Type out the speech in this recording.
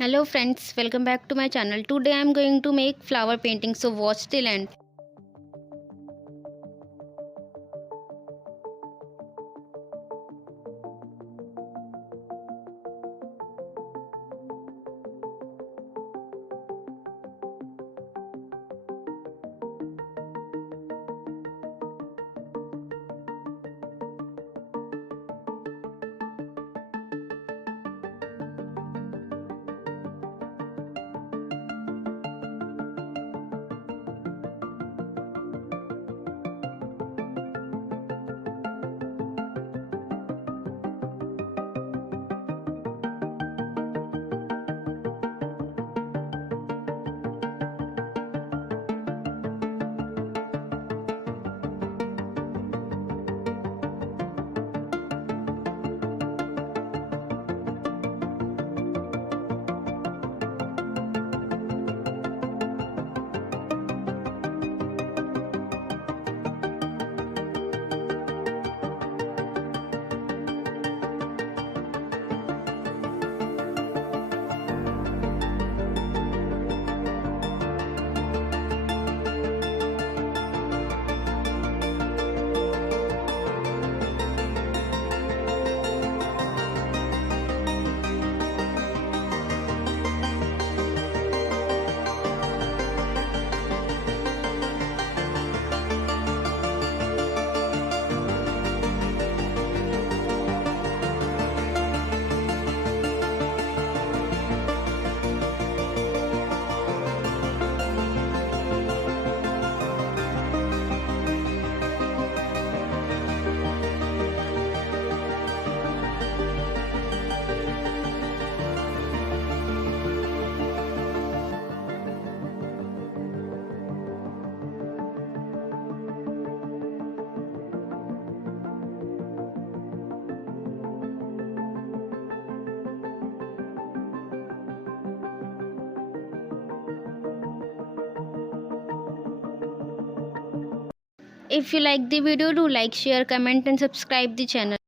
Hello friends, welcome back to my channel. Today I am going to make flower painting, so watch till end. If you like the video, do like, share, comment and subscribe the channel.